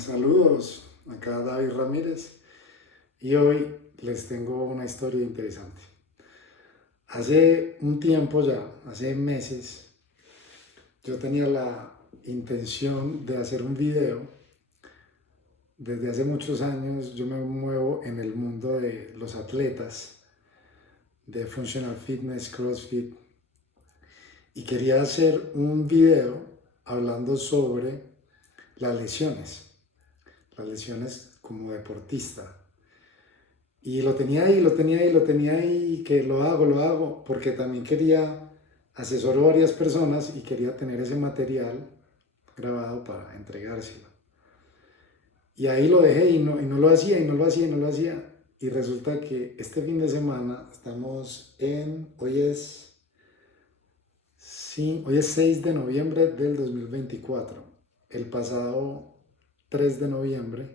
Saludos, acá David Ramírez y hoy les tengo una historia interesante. Hace un tiempo ya, hace meses, yo tenía la intención de hacer un video. Desde hace muchos años yo me muevo en el mundo de los atletas, de Functional Fitness, CrossFit, y quería hacer un video hablando sobre las lesiones como deportista. Y lo tenía ahí, lo tenía ahí, lo tenía ahí, que lo hago, porque también quería, asesoro a varias personas y quería tener ese material grabado para entregárselo. Y ahí lo dejé y no lo hacía, y no lo hacía, y no lo hacía. Y resulta que este fin de semana hoy es 6 de noviembre del 2024. El pasado 3 de noviembre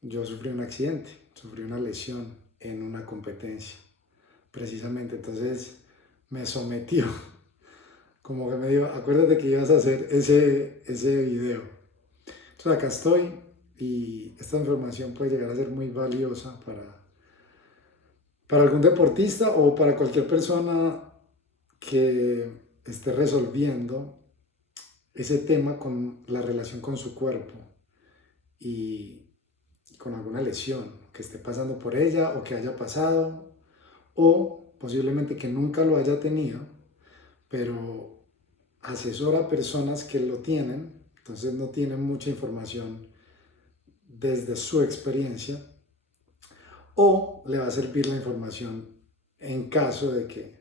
yo sufrí un accidente, sufrí una lesión en una competencia, precisamente. Entonces me sometió, como que me dijo, acuérdate que ibas a hacer ese video. Entonces acá estoy y esta información puede llegar a ser muy valiosa para algún deportista o para cualquier persona que esté resolviendo ese tema con la relación con su cuerpo y con alguna lesión que esté pasando por ella o que haya pasado o posiblemente que nunca lo haya tenido, pero asesora a personas que lo tienen, entonces no tienen mucha información desde su experiencia, o le va a servir la información en caso de que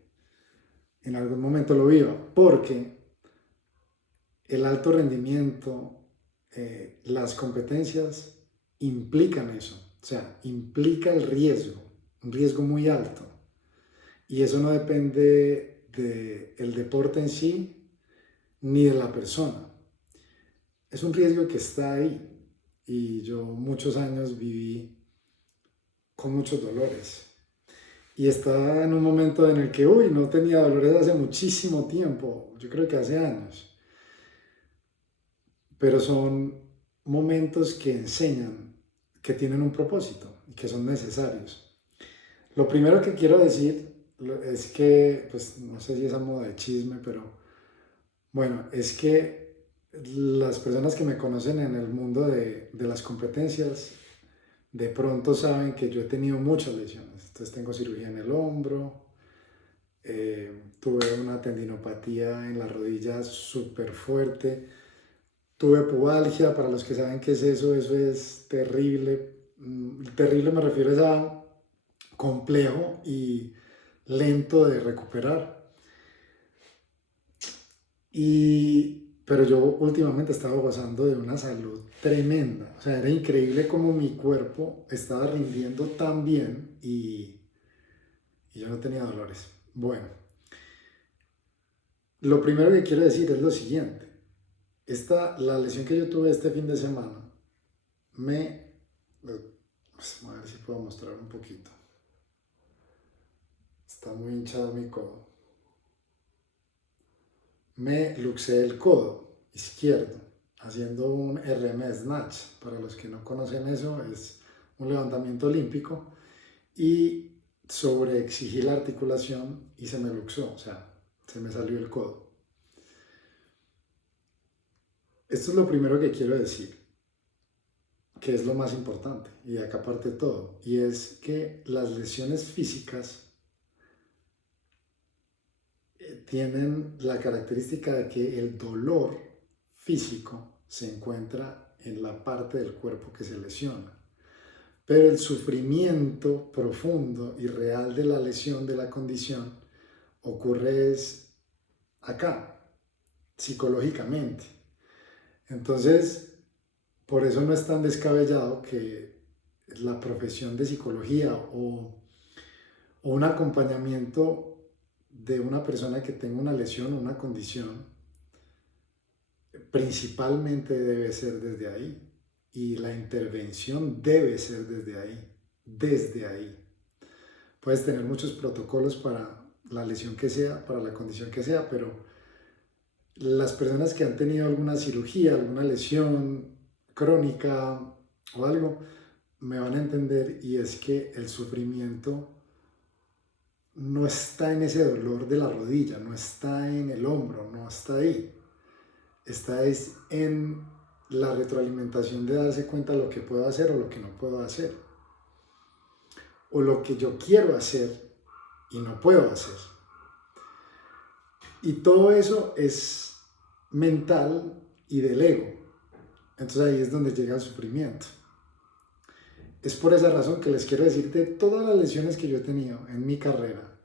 en algún momento lo viva, porque el alto rendimiento, las competencias implican eso, o sea, implica el riesgo, un riesgo muy alto. Y eso no depende del deporte en sí ni de la persona. Es un riesgo que está ahí. Y yo muchos años viví con muchos dolores. Y estaba en un momento en el que, no tenía dolores hace muchísimo tiempo. Yo creo que hace años. Pero son momentos que enseñan, que tienen un propósito y que son necesarios. Lo primero que quiero decir es que, pues no sé si es a modo de chisme, pero bueno, es que las personas que me conocen en el mundo de las competencias de pronto saben que yo he tenido muchas lesiones. Entonces tengo cirugía en el hombro, tuve una tendinopatía en la rodilla súper fuerte, tuve pubalgia. Para los que saben qué es eso es terrible. Terrible me refiero a complejo y lento de recuperar. Pero yo últimamente estaba gozando de una salud tremenda. O sea, era increíble cómo mi cuerpo estaba rindiendo tan bien y yo no tenía dolores. Bueno, lo primero que quiero decir es lo siguiente. La lesión que yo tuve este fin de semana pues, a ver si puedo mostrar un poquito. Está muy hinchado mi codo. Me luxé el codo izquierdo haciendo un RM Snatch. Para los que no conocen eso, es un levantamiento olímpico y sobreexigí la articulación y se me luxó, o sea, se me salió el codo. Esto es lo primero que quiero decir, que es lo más importante, y de acá parte todo, y es que las lesiones físicas tienen la característica de que el dolor físico se encuentra en la parte del cuerpo que se lesiona, pero el sufrimiento profundo y real de la lesión, de la condición, ocurre es acá, psicológicamente. Entonces, por eso no es tan descabellado que la profesión de psicología o un acompañamiento de una persona que tenga una lesión o una condición, principalmente debe ser desde ahí. Y la intervención debe ser desde ahí, desde ahí. Puedes tener muchos protocolos para la lesión que sea, para la condición que sea, pero las personas que han tenido alguna cirugía, alguna lesión crónica o algo, me van a entender, y es que el sufrimiento no está en ese dolor de la rodilla, no está en el hombro, no está ahí. Está es en la retroalimentación de darse cuenta de lo que puedo hacer o lo que no puedo hacer. O lo que yo quiero hacer y no puedo hacer. Y todo eso es mental y del ego. Entonces ahí es donde llega el sufrimiento. Es por esa razón que les quiero decir de todas las lecciones que yo he tenido en mi carrera,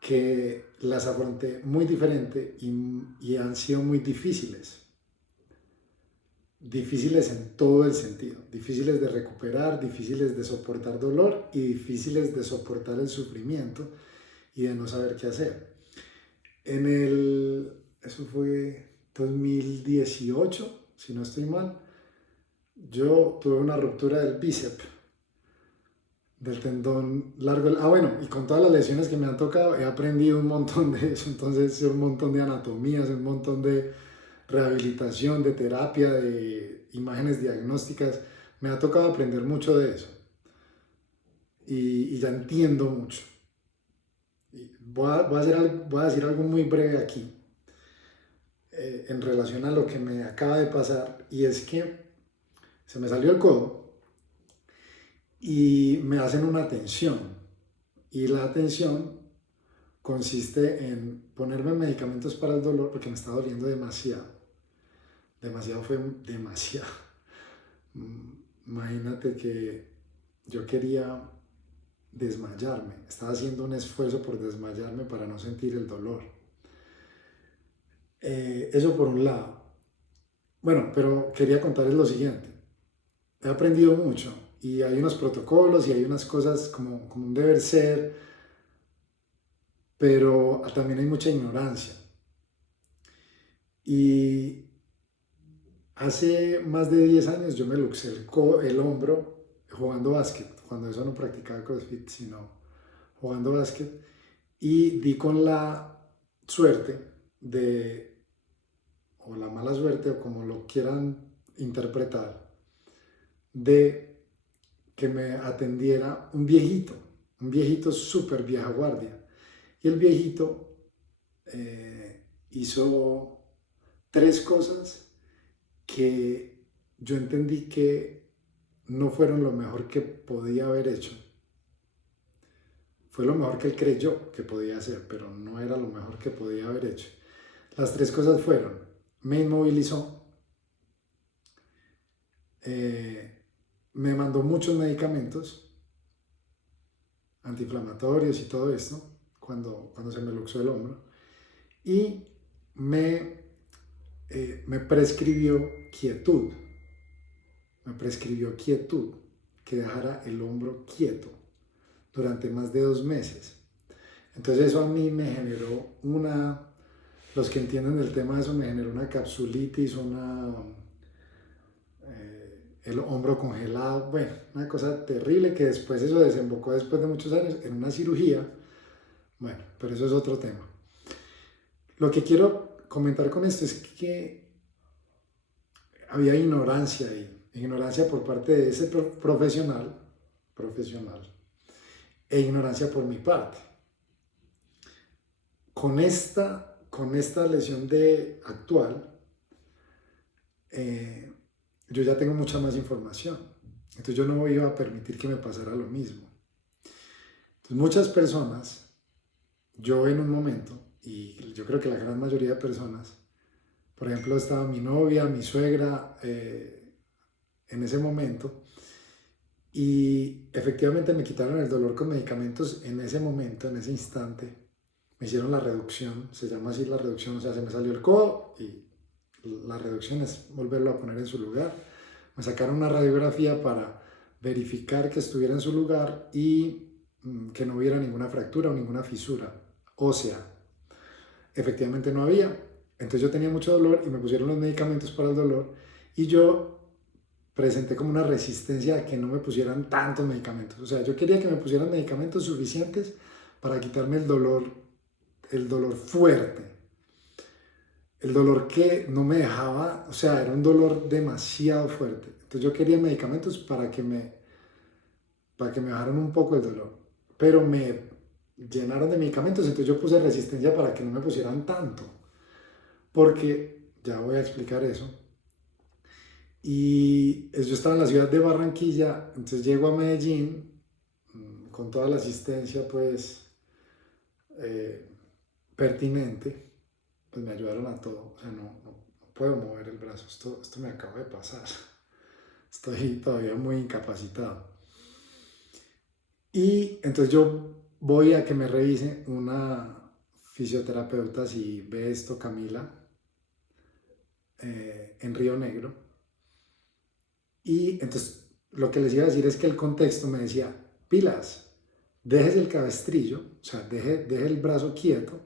que las afronté muy diferente y han sido muy difíciles. Difíciles en todo el sentido. Difíciles de recuperar, difíciles de soportar dolor y difíciles de soportar el sufrimiento y de no saber qué hacer. Eso fue 2018, si no estoy mal, yo tuve una ruptura del bíceps, del tendón largo. Bueno, y con todas las lesiones que me han tocado, he aprendido un montón de eso. Entonces, un montón de anatomías, un montón de rehabilitación, de terapia, de imágenes diagnósticas. Me ha tocado aprender mucho de eso. Y ya entiendo mucho. Voy a decir algo muy breve aquí, en relación a lo que me acaba de pasar, y es que se me salió el codo y me hacen una tensión, y la tensión consiste en ponerme medicamentos para el dolor porque me está doliendo demasiado. Demasiado fue demasiado. Imagínate que yo quería desmayarme, estaba haciendo un esfuerzo por desmayarme para no sentir el dolor. Eso por un lado. Bueno, pero quería contarles lo siguiente. He aprendido mucho y hay unos protocolos y hay unas cosas como un deber ser, pero también hay mucha ignorancia. Y hace más de 10 años yo me luxé el hombro jugando básquet, cuando eso no practicaba CrossFit, sino jugando básquet, y di con la suerte o la mala suerte, o como lo quieran interpretar, de que me atendiera un viejito súper vieja guardia. Y el viejito hizo 3 cosas que yo entendí que no fueron lo mejor que podía haber hecho. Fue lo mejor que él creyó que podía hacer, pero no era lo mejor que podía haber hecho. Las 3 cosas fueron: me inmovilizó, me mandó muchos medicamentos antiinflamatorios y todo esto cuando se me luxó el hombro, y me prescribió quietud. Me prescribió quietud, que dejara el hombro quieto durante más de 2 meses. Entonces eso a mí me generó los que entienden el tema de eso, me generó una capsulitis, el hombro congelado, bueno, una cosa terrible, que después eso desembocó, después de muchos años, en una cirugía. Bueno, pero eso es otro tema. Lo que quiero comentar con esto es que había ignorancia ahí, ignorancia por parte de ese profesional, e ignorancia por mi parte. Con esta lesión actual, yo ya tengo mucha más información. Entonces yo no iba a permitir que me pasara lo mismo. Entonces muchas personas, yo en un momento, y yo creo que la gran mayoría de personas, por ejemplo, estaba mi novia, mi suegra, en ese momento, y efectivamente me quitaron el dolor con medicamentos en ese momento, en ese instante. Me hicieron la reducción, se llama así la reducción, o sea, se me salió el codo y la reducción es volverlo a poner en su lugar. Me sacaron una radiografía para verificar que estuviera en su lugar y que no hubiera ninguna fractura o ninguna fisura ósea. Efectivamente no había. Entonces yo tenía mucho dolor y me pusieron los medicamentos para el dolor, y yo presenté como una resistencia a que no me pusieran tantos medicamentos. O sea, yo quería que me pusieran medicamentos suficientes para quitarme el dolor fuerte. el dolor que no me dejaba, o sea, era un dolor demasiado fuerte. Entonces yo quería medicamentos para que me bajaran un poco el dolor, pero me llenaron de medicamentos, entonces yo puse resistencia para que no me pusieran tanto, porque ya voy a explicar eso. Y yo estaba en la ciudad de Barranquilla, entonces llego a Medellín con toda la asistencia pues eh, pertinente, pues me ayudaron a todo, o sea, no puedo mover el brazo, esto me acaba de pasar, estoy todavía muy incapacitado. Y entonces yo voy a que me revise una fisioterapeuta, si ve esto Camila, en Río Negro. Y entonces lo que les iba a decir es que el contexto me decía, pilas, dejes el cabestrillo, o sea, deje el brazo quieto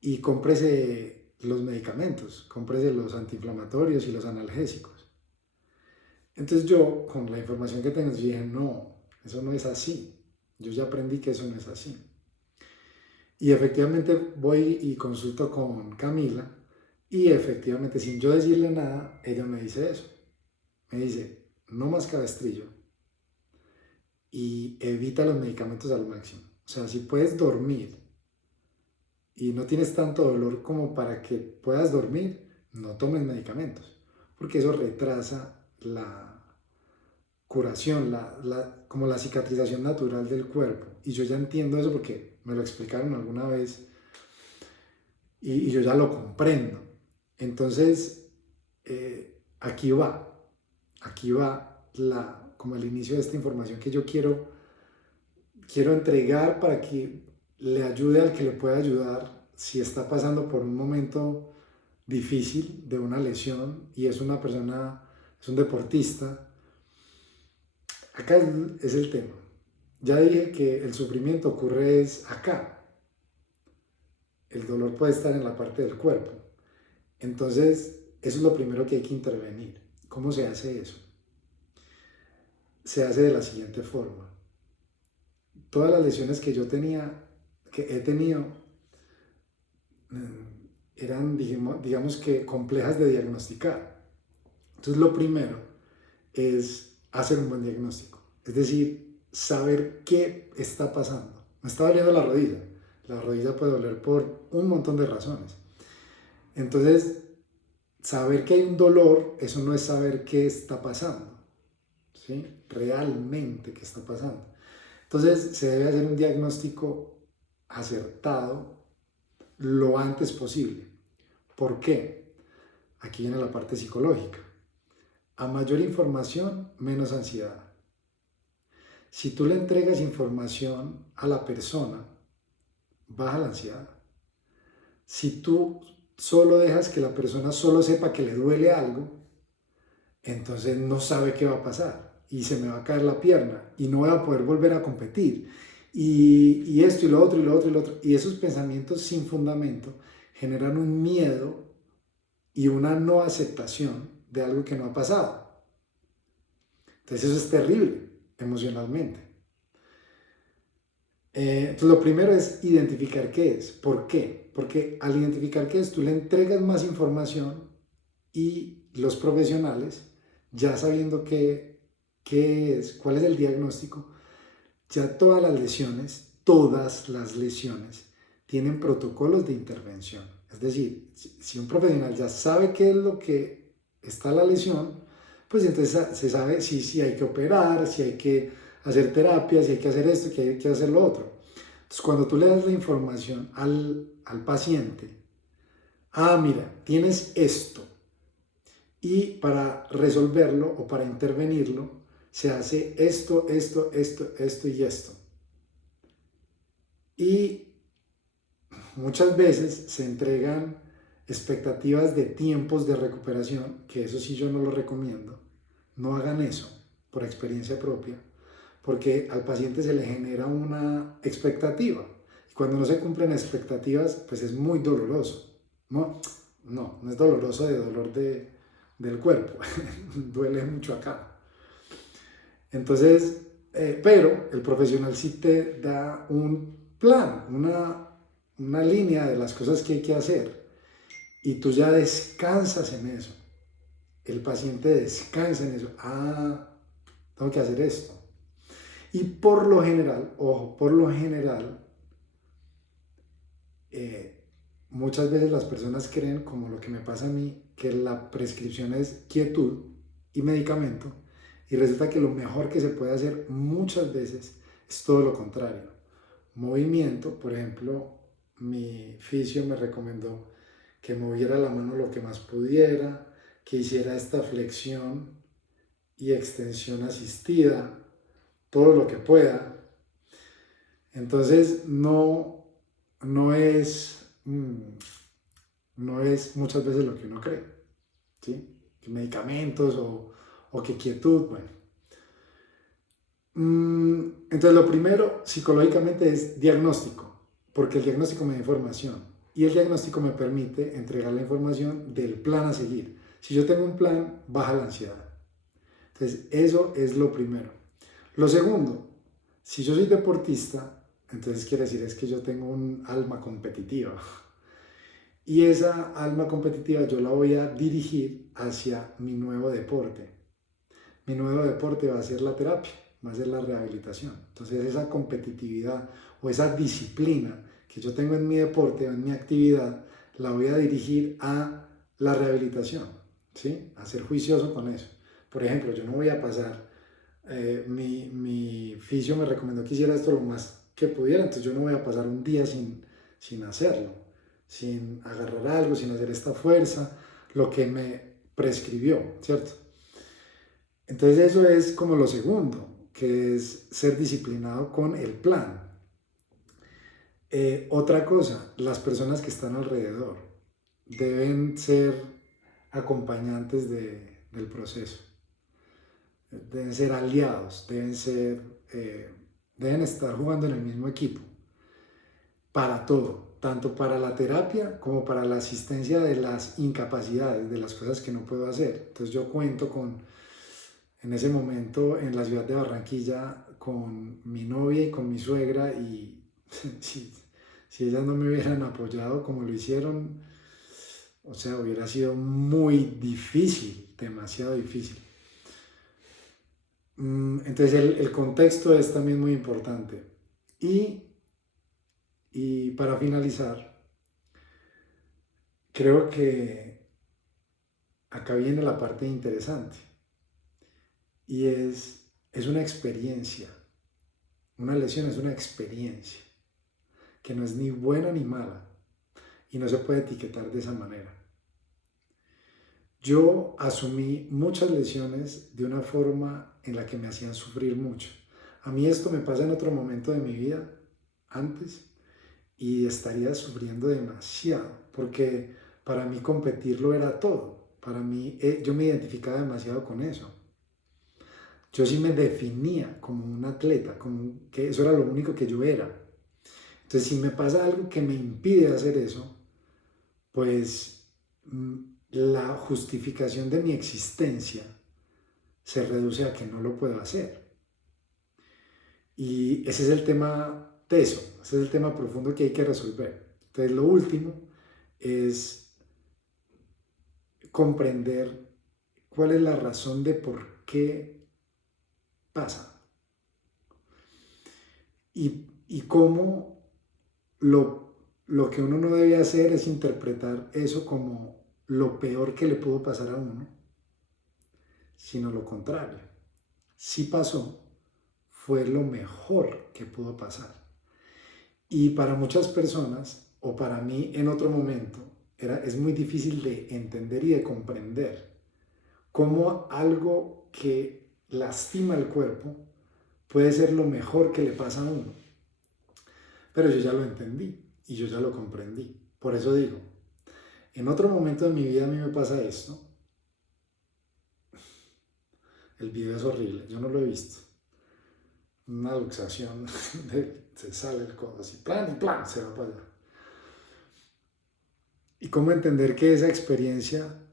y cómprese los medicamentos, cómprese los antiinflamatorios y los analgésicos. Entonces yo, con la información que tengo, dije, no, eso no es así. Yo ya aprendí que eso no es así. Y efectivamente voy y consulto con Camila y efectivamente sin yo decirle nada, ella me dice eso. Me dice, no más cabestrillo y evita los medicamentos al máximo. O sea, si puedes dormir y no tienes tanto dolor como para que puedas dormir, no tomes medicamentos, porque eso retrasa la curación, como la cicatrización natural del cuerpo. Y yo ya entiendo eso porque me lo explicaron alguna vez y yo ya lo comprendo. Entonces, aquí va como el inicio de esta información que yo quiero entregar para que le ayude al que le pueda ayudar si está pasando por un momento difícil de una lesión y es una persona, es un deportista. Acá es el tema. Ya dije que el sufrimiento ocurre es acá. El dolor puede estar en la parte del cuerpo. Entonces, eso es lo primero que hay que intervenir. ¿Cómo se hace eso? Se hace de la siguiente forma. Todas las lesiones que yo que he tenido, eran, digamos que complejas de diagnosticar. Entonces, lo primero es hacer un buen diagnóstico. Es decir, saber qué está pasando. Me está doliendo la rodilla. La rodilla puede doler por un montón de razones. Entonces, saber que hay un dolor, eso no es saber qué está pasando, ¿sí? Realmente qué está pasando. Entonces, se debe hacer un diagnóstico acertado lo antes posible. ¿Por qué? Aquí viene la parte psicológica. A mayor información, menos ansiedad. Si tú le entregas información a la persona, baja la ansiedad. Si tú solo dejas que la persona solo sepa que le duele algo, entonces no sabe qué va a pasar y se me va a caer la pierna y no voy a poder volver a competir y esto y lo otro y lo otro y lo otro. Y esos pensamientos sin fundamento generan un miedo y una no aceptación de algo que no ha pasado. Entonces eso es terrible emocionalmente. Entonces lo primero es identificar qué es. ¿Por qué? Porque al identificar qué es, tú le entregas más información y los profesionales, ya sabiendo qué es, cuál es el diagnóstico, ya todas las lesiones tienen protocolos de intervención. Es decir, si un profesional ya sabe qué es lo que está la lesión, pues entonces se sabe si hay que operar, si hay que hacer terapia, si hay que hacer esto, si hay que hacer lo otro. Entonces, cuando tú le das la información al paciente, mira, tienes esto, y para resolverlo o para intervenirlo, se hace esto, esto, esto, esto y esto. Y muchas veces se entregan expectativas de tiempos de recuperación, que eso sí yo no lo recomiendo. No hagan eso por experiencia propia, porque al paciente se le genera una expectativa. Y cuando no se cumplen expectativas, pues es muy doloroso. No es doloroso de dolor del cuerpo, duele mucho acá. Entonces, pero el profesional sí te da un plan, una línea de las cosas que hay que hacer. y tú ya descansas en eso. El paciente descansa en eso. Tengo que hacer esto. Y por lo general, ojo, por lo general, muchas veces las personas creen, como lo que me pasa a mí, que la prescripción es quietud y medicamento, y resulta que lo mejor que se puede hacer muchas veces es todo lo contrario. Movimiento, por ejemplo, mi fisio me recomendó que moviera la mano lo que más pudiera, que hiciera esta flexión y extensión asistida, todo lo que pueda. Entonces no es muchas veces lo que uno cree, ¿sí? Que medicamentos o que quietud, bueno. Entonces lo primero psicológicamente es diagnóstico, porque el diagnóstico me da información y el diagnóstico me permite entregar la información del plan a seguir. Si yo tengo un plan, baja la ansiedad. Entonces eso es lo primero. Lo segundo, si yo soy deportista, entonces quiere decir es que yo tengo un alma competitiva. Y esa alma competitiva yo la voy a dirigir hacia mi nuevo deporte. Mi nuevo deporte va a ser la terapia, va a ser la rehabilitación. Entonces esa competitividad o esa disciplina que yo tengo en mi deporte o en mi actividad, la voy a dirigir a la rehabilitación, ¿sí? A ser juicioso con eso. Por ejemplo, yo no voy a pasar, mi fisio me recomendó que hiciera esto lo más que pudiera, entonces yo no voy a pasar un día sin hacerlo, sin agarrar algo, sin hacer esta fuerza, lo que me prescribió, ¿cierto? Entonces eso es como lo segundo, que es ser disciplinado con el plan. Otra cosa, las personas que están alrededor deben ser acompañantes del proceso, deben ser aliados, deben estar jugando en el mismo equipo para todo, tanto para la terapia como para la asistencia de las incapacidades, de las cosas que no puedo hacer. Entonces yo cuento en ese momento en la ciudad de Barranquilla con mi novia y con mi suegra y si ellas no me hubieran apoyado como lo hicieron, o sea, hubiera sido muy difícil, demasiado difícil. Entonces el contexto es también muy importante. Y para finalizar, creo que acá viene la parte interesante y es una experiencia. Una lesión es una experiencia que no es ni buena ni mala y no se puede etiquetar de esa manera. Yo asumí muchas lesiones de una forma en la que me hacían sufrir mucho. A mí esto me pasa en otro momento de mi vida, antes, y estaría sufriendo demasiado, porque para mí competirlo era todo. Para mí, yo me identificaba demasiado con eso. Yo sí me definía como un atleta, como que eso era lo único que yo era. Entonces, si me pasa algo que me impide hacer eso, pues la justificación de mi existencia se reduce a que no lo puedo hacer. Y ese es el tema teso, ese es el tema profundo que hay que resolver. Entonces, lo último es comprender cuál es la razón de por qué pasa y cómo lo que uno no debe hacer es interpretar eso como lo peor que le pudo pasar a uno, sino lo contrario. Si pasó, fue lo mejor que pudo pasar. Y para muchas personas, o para mí en otro momento, es muy difícil de entender y de comprender cómo algo que lastima el cuerpo puede ser lo mejor que le pasa a uno. Pero yo ya lo entendí y yo ya lo comprendí. Por eso digo, en otro momento de mi vida a mí me pasa esto. El video es horrible, yo no lo he visto. Una luxación, se sale el codo así, plan y plan, se va para allá. Y cómo entender que esa experiencia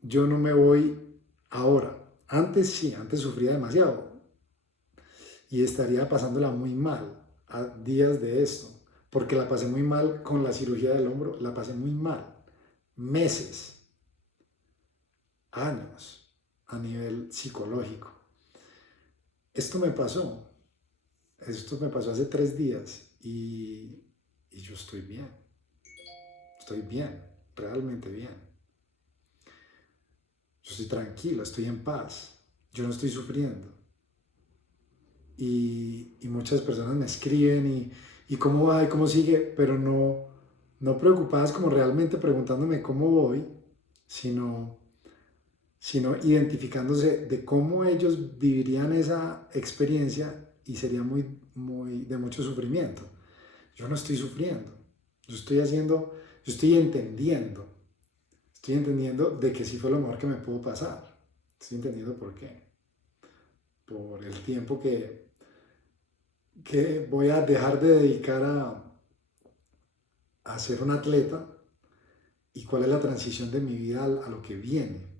yo no me voy ahora. Antes sí, antes sufría demasiado y estaría pasándola muy mal a días de esto, porque la pasé muy mal con la cirugía del hombro, la pasé muy mal. meses, años a nivel psicológico. Esto me pasó hace 3 días y yo estoy bien, realmente bien. Yo estoy tranquilo, estoy en paz, yo no estoy sufriendo. Y muchas personas me escriben y cómo va y cómo sigue, pero no preocupadas como realmente preguntándome cómo voy, sino identificándose de cómo ellos vivirían esa experiencia y sería de mucho sufrimiento. Yo no estoy sufriendo, yo estoy entendiendo de que sí fue lo mejor que me pudo pasar. Estoy entendiendo por qué. Por el tiempo que voy a dejar de dedicar a ser un atleta y cuál es la transición de mi vida a lo que viene.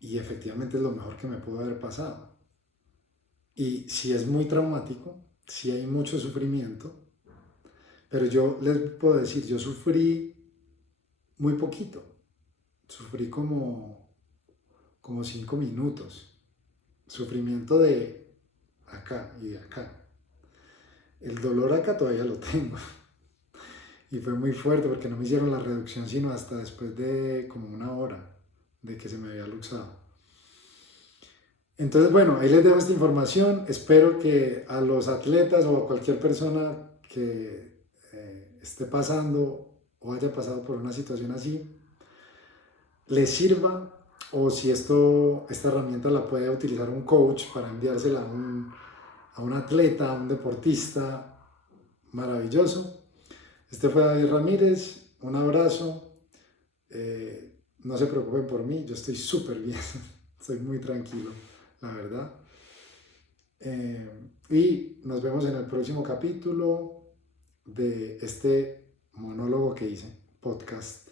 Y efectivamente es lo mejor que me pudo haber pasado. Y si es muy traumático, si hay mucho sufrimiento, pero yo les puedo decir, yo sufrí muy poquito. Sufrí como 5 minutos. Sufrimiento de acá y de acá. El dolor acá todavía lo tengo. Y fue muy fuerte porque no me hicieron la reducción sino hasta después de como 1 hora de que se me había luxado. Entonces, bueno, ahí les dejo esta información. Espero que a los atletas o a cualquier persona que esté pasando o haya pasado por una situación así, les sirva, o si esta herramienta la puede utilizar un coach para enviársela a un atleta, a un deportista, maravilloso. Este fue David Ramírez, un abrazo, no se preocupen por mí, yo estoy súper bien, estoy muy tranquilo, la verdad. Y nos vemos en el próximo capítulo de este monólogo que hice, podcast,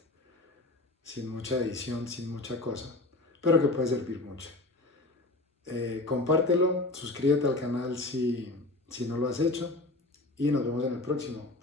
sin mucha edición, sin mucha cosa, pero que puede servir mucho. Compártelo, suscríbete al canal si no lo has hecho y nos vemos en el próximo.